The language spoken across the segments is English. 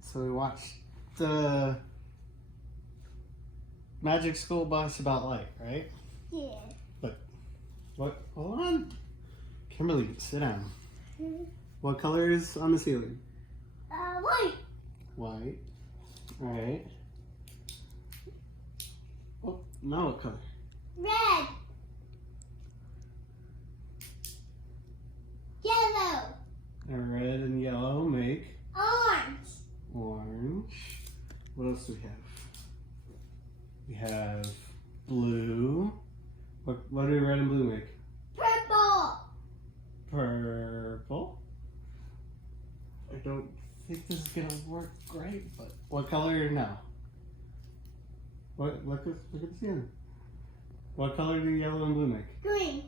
So we watched the Magic School Bus About Light, right? Yeah. What? Hold on. Kimberly, sit down. What color is on the ceiling? White. White. Alright. Oh, now what color? Red. Yellow. And red and yellow make Orange. orange. What else do we have? We have blue. What do red and blue make? Purple. Purple. I don't think this is gonna work great, but what color now? What? Look at the ceiling. What color do yellow and blue make? Green.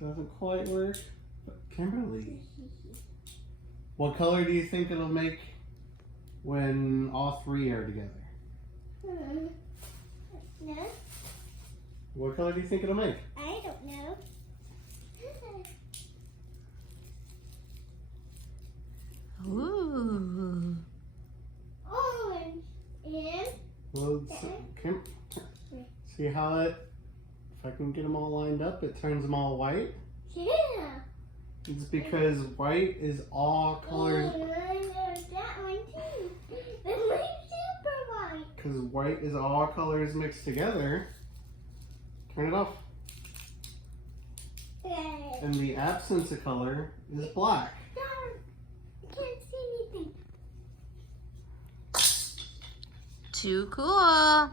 Doesn't quite work. But Kimberly, what color do you think it'll make when all three are together? No, What color do you think it'll make? I don't know. Ooh. Orange. And Well, see how it, if I can get them all lined up, it turns them all white? yeah. It's because white is all colors, And that one too. It's like super white. because white is all colors mixed together. Turn it off. Okay. And the absence of color is black. Darn. I can't see anything. Too cool.